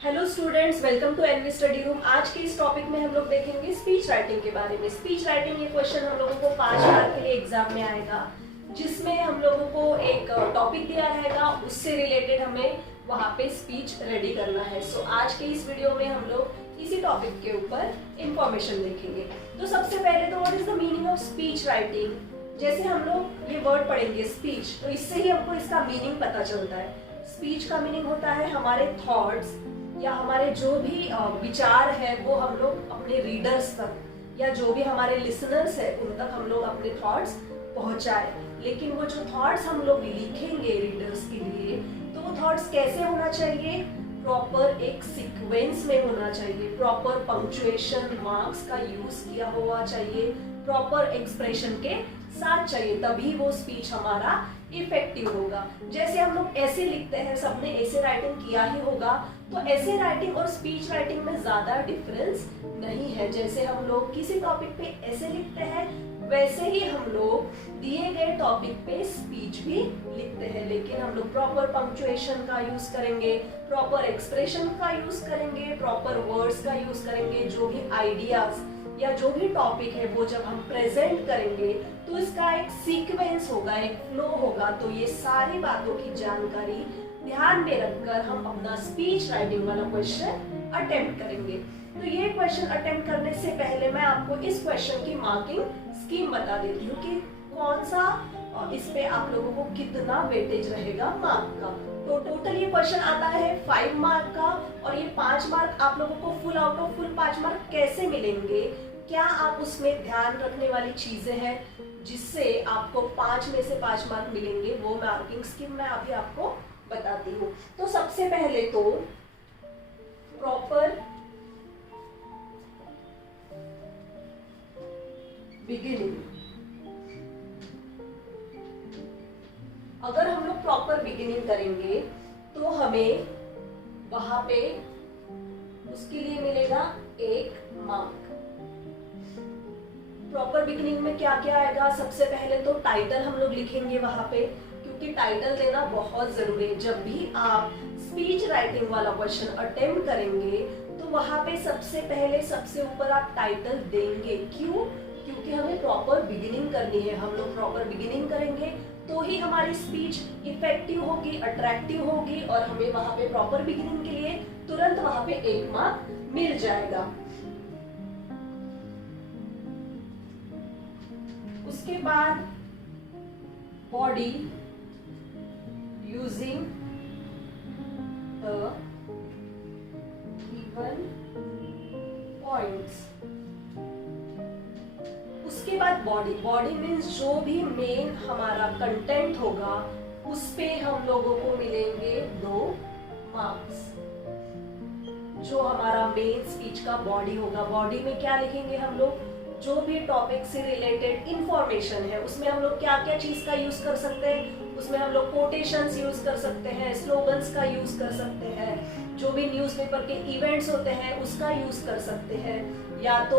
Hello students, welcome to NV study room. आज के इस टॉपिक में हम लोग देखेंगे स्पीच राइटिंग के बारे में। स्पीच राइटिंग ये क्वेश्चन हम लोगों को 5 मार्क के लिए एग्जाम में आएगा, जिसमें हम लोगों को एक टॉपिक दिया रहेगा, उससे रिलेटेड हमें वहाँ पे स्पीच रेडी करना है। सो आज के इस वीडियो में हम लोग इसी टॉपिक के ऊपर इंफॉर्मेशन देखेंगे। तो सबसे पहले तो what is the meaning of speech writing. जैसे हम लोग ये वर्ड पढ़ेंगे स्पीच, तो इससे ही हमको इसका मीनिंग पता चलता है। स्पीच का मीनिंग होता है हमारे थॉट्स या हमारे जो भी विचार है वो हम लोग अपने रीडर्स तक या जो भी हमारे लिसनर्स है उन तक हम लोग अपने थॉट्स पहुंचाए। लेकिन वो जो थॉट्स हम लोग लिखेंगे रीडर्स के लिए, तो वो थॉट्स कैसे होना चाहिए? प्रॉपर एक सीक्वेंस में होना चाहिए, प्रॉपर पंक्चुएशन मार्क्स का यूज किया हुआ चाहिए, प्रॉपर एक्सप्रेशन के साथ चाहिए, तभी वो स्पीच हमारा इफेक्टिव होगा। जैसे हम लोग ऐसे लिखते हैं, सबने ऐसे राइटिंग किया ही होगा, तो ऐसे राइटिंग और स्पीच राइटिंग में ज्यादा डिफरेंस नहीं है। जैसे हम लोग किसी टॉपिक पे ऐसे लिखते हैं, वैसे ही हम लोग दिए गए टॉपिक पे स्पीच भी लिखते हैं, लेकिन हम लोग प्रॉपर पंक्चुएशन का यूज करेंगे, प्रॉपर एक्सप्रेशन का यूज करेंगे, प्रॉपर वर्ड्स का यूज करेंगे। जो भी आइडियाज या जो भी टॉपिक है वो जब हम प्रेजेंट करेंगे तो इसका एक सीक्वेंस होगा, एक फ्लो होगा। तो ये सारी बातों की जानकारी ध्यान में रखकर हम अपना स्पीच राइटिंग वाला क्वेश्चन अटेम्प्ट करेंगे। तो ये क्वेश्चन अटेम्प्ट करने से पहले मैं आपको इस क्वेश्चन की मार्किंग स्कीम बता देती हूँ कि कौन सा इस पे आप लोगों को कितना वेटेज रहेगा मार्क का। तो टोटल ये क्वेश्चन आता है 5 मार्क का, और ये 5 मार्क आप लोगों को full out of full 5 mark कैसे मिलेंगे, क्या आप उसमें ध्यान रखने वाली चीजें हैं जिससे आपको 5 में से 5 मार्क मिलेंगे, वो मार्किंग स्कीम मैं अभी आपको बताती हूँ। तो सबसे पहले तो प्रॉपर बिगिनिंग, अगर हम लोग प्रॉपर बिगिनिंग करेंगे तो हमें वहां पे उसके लिए मिलेगा 1 मार्क। प्रॉपर बिगिनिंग में क्या क्या आएगा? सबसे पहले तो टाइटल हम लोग लिखेंगे वहां पे, क्योंकि टाइटल देना बहुत जरूरी है। जब भी आप स्पीच राइटिंग वाला क्वेश्चन अटेम्प्ट करेंगे तो वहां पे सबसे पहले सबसे ऊपर आप टाइटल देंगे। क्यों? क्योंकि हमें प्रॉपर बिगिनिंग करनी है। हम लोग प्रॉपर बिगिनिंग करेंगे तो ही हमारी स्पीच इफेक्टिव होगी, अट्रैक्टिव होगी, और हमें वहां पे प्रॉपर बिगिनिंग के लिए तुरंत वहां पे 1 मार्क मिल जाएगा। उसके बाद body using the given points. उसके बाद बॉडी मीन्स जो भी मेन हमारा कंटेंट होगा उस पे हम लोगों को मिलेंगे 2 मार्क्स। जो हमारा मेन स्पीच का बॉडी होगा, बॉडी में क्या लिखेंगे हम लोग? जो भी टॉपिक से रिलेटेड इंफॉर्मेशन है उसमें हम लोग क्या क्या चीज का यूज कर सकते हैं। उसमें हम लोग कोटेशंस यूज कर सकते हैं, स्लोगन्स का यूज कर सकते हैं, जो भी न्यूज़पेपर के इवेंट्स होते हैं उसका यूज कर सकते हैं, या तो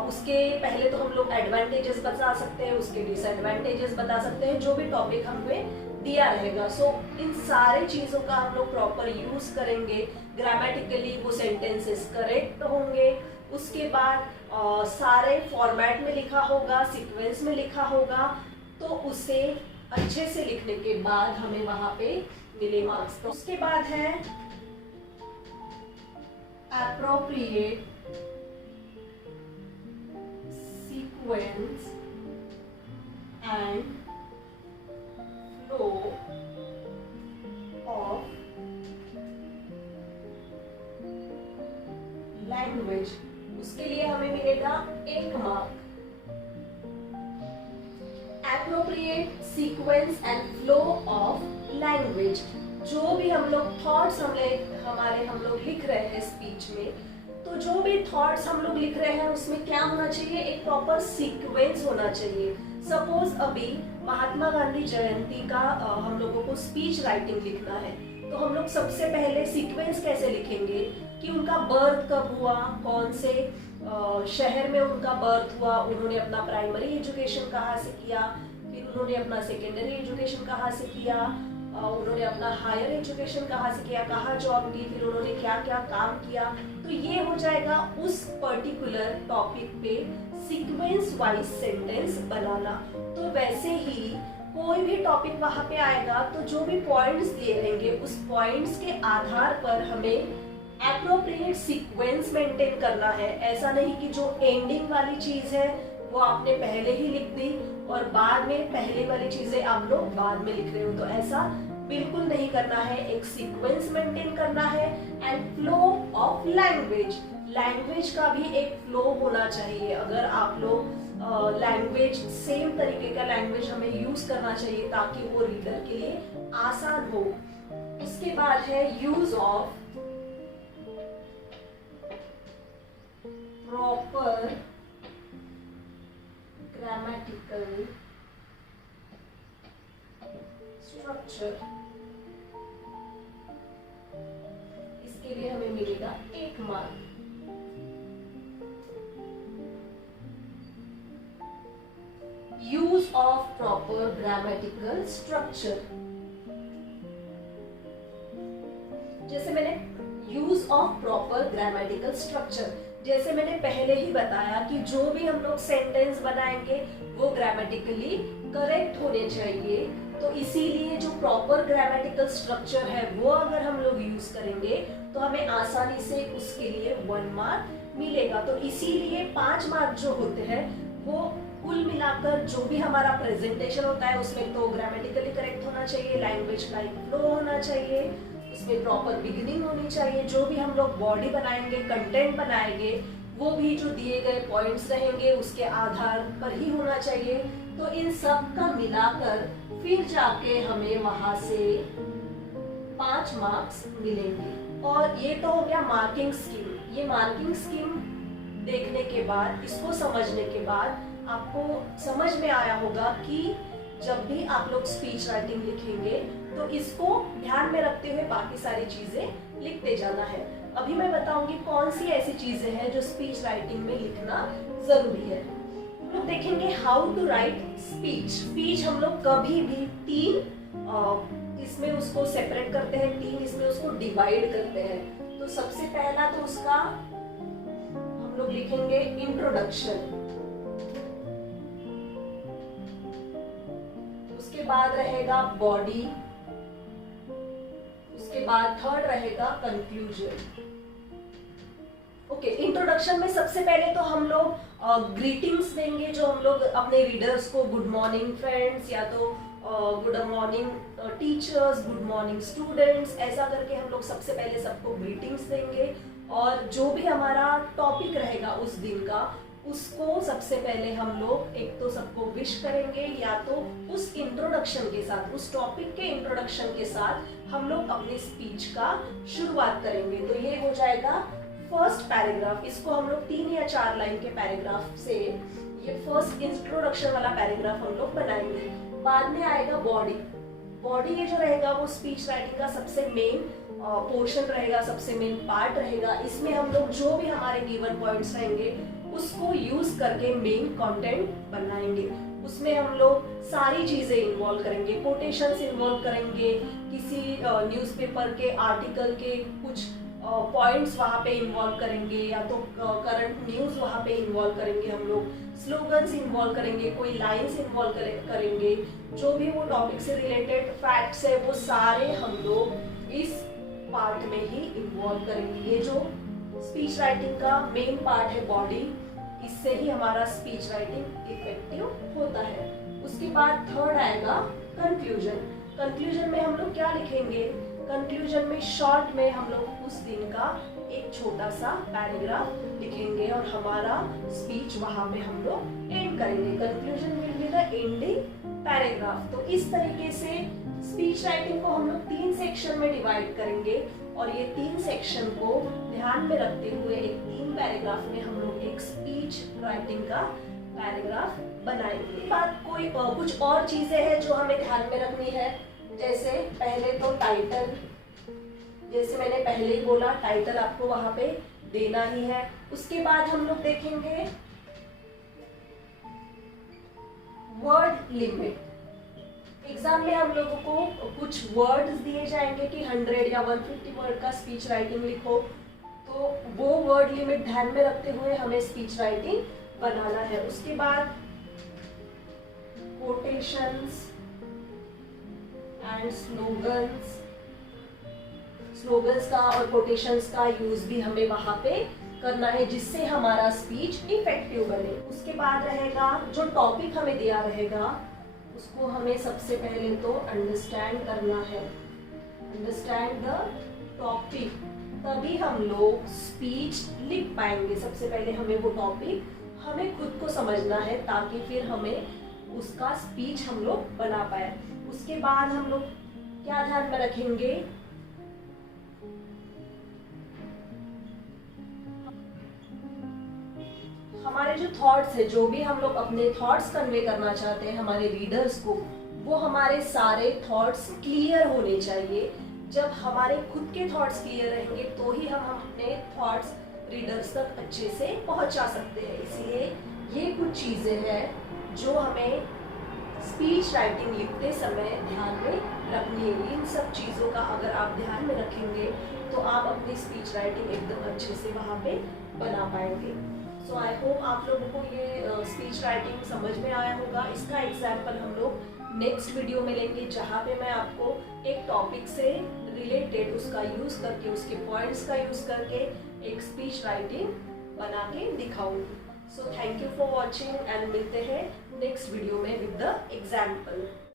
उसके पहले तो हम लोग एडवांटेजेस बता सकते हैं, उसके डिसएडवांटेजेस बता सकते हैं, जो भी टॉपिक हमें दिया रहेगा। सो इन सारे चीजों का हम लोग प्रॉपर यूज करेंगे। ग्रामेटिकली वो सेंटेंसेस करेक्ट होंगे। उसके बाद सारे फॉर्मेट में लिखा होगा, सीक्वेंस में लिखा होगा, तो उसे अच्छे से लिखने के बाद हमें वहां पे मिले मार्क्स। तो उसके बाद है appropriate sequence and flow of language. उसके लिए हमें मिलेगा 1 mark. Appropriate sequence and flow of language, जो भी हम लोग थॉट्स हम लोग लिख रहे हैं स्पीच में, तो जो भी थॉट्स हम लोग लिख रहे हैं उसमें क्या होना चाहिए? एक प्रॉपर सीक्वेंस होना चाहिए। सपोज अभी महात्मा गांधी जयंती का हम लोगों को स्पीच राइटिंग लिखना है, तो हम लोग सबसे पहले सीक्वेंस कैसे लिखेंगे कि उनका बर्थ कब हुआ, कौन से शहर में उनका बर्थ हुआ, उन्होंने अपना प्राइमरी एजुकेशन कहाँ से किया, फिर उन्होंने अपना सेकेंडरी एजुकेशन कहाँ से किया, उन्होंने अपना हायर एजुकेशन कहाँ से किया, कहाँ जॉब की, फिर उन्होंने क्या क्या काम किया। तो ये हो जाएगा उस पर्टिकुलर टॉपिक पे सीक्वेंस वाइज सेंटेंस बनाना। तो वैसे ही कोई भी टॉपिक वहां पे आएगा तो जो भी पॉइंट्स दिए रहेंगे उस पॉइंट्स के आधार पर हमें एप्रोप्रिएट सीक्वेंस मेंटेन करना है। ऐसा नहीं कि जो एंडिंग वाली चीज है वो आपने पहले ही लिख दी और बाद में पहले वाली चीजें आप लोग बाद में लिख रहे हो। तो ऐसा बिल्कुल नहीं करना है, एक सीक्वेंस मेंटेन करना है। एंड फ्लो ऑफ लैंग्वेज का भी एक फ्लो होना चाहिए। अगर आप लोग लैंग्वेज सेम तरीके का लैंग्वेज हमें यूज करना चाहिए ताकि वो रीडर के लिए आसान हो। उसके बाद है use of proper grammatical structure. इसके लिए हमें मिलेगा 1 mark. Use of proper grammatical structure, जैसे मैंने use of proper grammatical structure, जैसे मैंने पहले ही बताया कि जो भी हम लोग सेंटेंस बनाएंगे वो ग्रामेटिकली करेक्ट होने चाहिए। तो इसीलिए जो प्रॉपर ग्रामेटिकल स्ट्रक्चर है वो अगर हम लोग यूज करेंगे तो हमें आसानी से उसके लिए 1 मार्क मिलेगा। तो इसीलिए 5 मार्क जो होते हैं वो कुल मिलाकर जो भी हमारा प्रेजेंटेशन होता है उसमें तो ग्रामेटिकली करेक्ट होना चाहिए, लैंग्वेज का एक फ्लो होना चाहिए, उसमें प्रॉपर बिगिनिंग होनी चाहिए। जो भी हम लोग बॉडी बनाएंगे, कंटेंट बनाएंगे, वो भी जो दिए गए पॉइंट्स रहेंगे उसके आधार पर ही होना चाहिए। तो इन सब का मिलाकर फिर जाके हमें वहां से 5 मार्क्स मिलेंगे। और ये तो हो गया मार्किंग स्कीम। ये मार्किंग स्कीम देखने के बाद, इसको समझने के बाद आपको समझ में आया होगा कि जब भी आप लोग स्पीच राइटिंग लिखेंगे तो इसको ध्यान में रखते हुए बाकी सारी चीजें लिखते जाना है। अभी मैं बताऊंगी कौन सी ऐसी चीजें हैं जो स्पीच राइटिंग में लिखना जरूरी है। हम लोग देखेंगे how to write speech. Speech हम लोग कभी भी 3 इसमें उसको सेपरेट करते हैं, 3 इसमें उसको डिवाइड करते हैं। तो सबसे पहला तो उसका हम लोग लिखेंगे इंट्रोडक्शन, उसके बाद रहेगा बॉडी, उसके बाद थर्ड रहेगा कंक्लूजन। ओके, इंट्रोडक्शन में सबसे पहले तो हम लोग ग्रीटिंग्स देंगे, जो हम लोग अपने रीडर्स को गुड मॉर्निंग फ्रेंड्स, या तो good morning teachers, good morning students, ऐसा करके हम लोग सबसे पहले सबको ग्रीटिंग्स देंगे। और जो भी हमारा टॉपिक रहेगा उस दिन का उसको सबसे पहले हम लोग एक तो सबको विश करेंगे, या तो उस इंट्रोडक्शन के साथ, उस टॉपिक के इंट्रोडक्शन के साथ हम लोग अपनी स्पीच का शुरुआत करेंगे। तो ये हो जाएगा फर्स्ट पैराग्राफ। इसको हम लोग 3 या 4 लाइन के पैराग्राफ से ये फर्स्ट इंट्रोडक्शन वाला पैराग्राफ हम लोग बनाएंगे। बाद में आएगा बॉडी। बॉडी ये जो रहेगा वो स्पीच राइटिंग का सबसे मेन पोर्शन रहेगा, सबसे मेन पार्ट रहेगा। इसमें हम लोग जो भी हमारे गिवन पॉइंट्स रहेंगे उसको यूज करके मेन कंटेंट बनाएंगे। उसमें हम लोग सारी चीजें इन्वॉल्व करेंगे, कोटेशंस इन्वॉल्व करेंगे, किसी न्यूज़पेपर के आर्टिकल के कुछ पॉइंट्स वहाँ पे इन्वॉल्व करेंगे, या तो करंट न्यूज वहाँ पे इन्वॉल्व करेंगे, हम लोग स्लोगन्स इन्वॉल्व करेंगे, कोई लाइंस इन्वॉल्व करेंगे। जो भी वो टॉपिक से रिलेटेड फैक्ट्स है वो सारे हम लोग इस पार्ट में ही इन्वॉल्व करेंगे। ये जो स्पीच राइटिंग का मेन पार्ट है बॉडी, इससे ही हमारा स्पीच राइटिंग इफेक्टिव होता है। उसके बाद थर्ड आएगा कंक्लूजन। कंक्लूजन में हम लोग क्या लिखेंगे? कंक्लूजन में शॉर्ट में हम लोग उस दिन का एक छोटा सा पैराग्राफ लिखेंगे और हमारा स्पीच वहां पे हम लोग एंड करेंगे। Conclusion will be the ending paragraph. तो इस तरीके से स्पीच राइटिंग को हम लोग 3 सेक्शन में डिवाइड करेंगे और ये 3 सेक्शन को ध्यान में रखते हुए एक 3 पैराग्राफ में हम लोग एक स्पीच राइटिंग का पैराग्राफ बनाएंगे। बात कोई कुछ और चीजें हैं जो हमें ध्यान में रखनी है, जैसे पहले तो टाइटल, जैसे मैंने पहले ही बोला टाइटल आपको वहां पे देना ही है। उसके बाद हम लोग देखेंगे वर्ड लिमिट। एग्जाम में हम लोगों को कुछ वर्ड्स दिए जाएंगे कि 100 या 150 वर्ड का स्पीच राइटिंग लिखो, तो वो वर्ड लिमिट ध्यान में रखते हुए हमें स्पीच राइटिंग बनाना है। उसके बाद कोटेशंस एंड स्लोगन्स का और कोटेशंस का यूज भी हमें वहां पे करना है, जिससे हमारा स्पीच इफेक्टिव बने। उसके बाद रहेगा जो टॉपिक हमें दिया रहेगा उसको हमें सबसे पहले तो अंडरस्टैंड करना है, अंडरस्टैंड द टॉपिक, तभी हम लोग स्पीच लिख पाएंगे। सबसे पहले हमें वो टॉपिक हमें खुद को समझना है, ताकि फिर हमें उसका स्पीच हम लोग बना पाए। उसके बाद हम लोग क्या ध्यान में रखेंगे, हमारे जो थॉट्स है, जो भी हम लोग अपने थॉट्स कन्वे करना चाहते हैं हमारे रीडर्स को, वो हमारे सारे थॉट्स क्लियर होने चाहिए। जब हमारे खुद के थॉट्स क्लियर रहेंगे तो ही हम अपने थॉट्स रीडर्स तक अच्छे से पहुंचा सकते हैं। इसलिए ये कुछ चीज़ें हैं जो हमें स्पीच राइटिंग लिखते समय ध्यान में रखनी है। इन सब चीज़ों का अगर आप ध्यान में रखेंगे तो आप अपनी स्पीच राइटिंग एकदम अच्छे से वहाँ पे बना पाएंगे। सो आई होप आप लोगों को ये स्पीच राइटिंग समझ में आया होगा। इसका एग्जाम्पल हम लोग नेक्स्ट वीडियो में लेंगे, जहाँ पे मैं आपको एक टॉपिक से रिलेटेड उसका यूज़ करके, उसके पॉइंट्स का यूज़ करके एक स्पीच राइटिंग बना के दिखाऊंगी। So thank you for watching and मिलते हैं नेक्स्ट वीडियो में विद द एग्जाम्पल।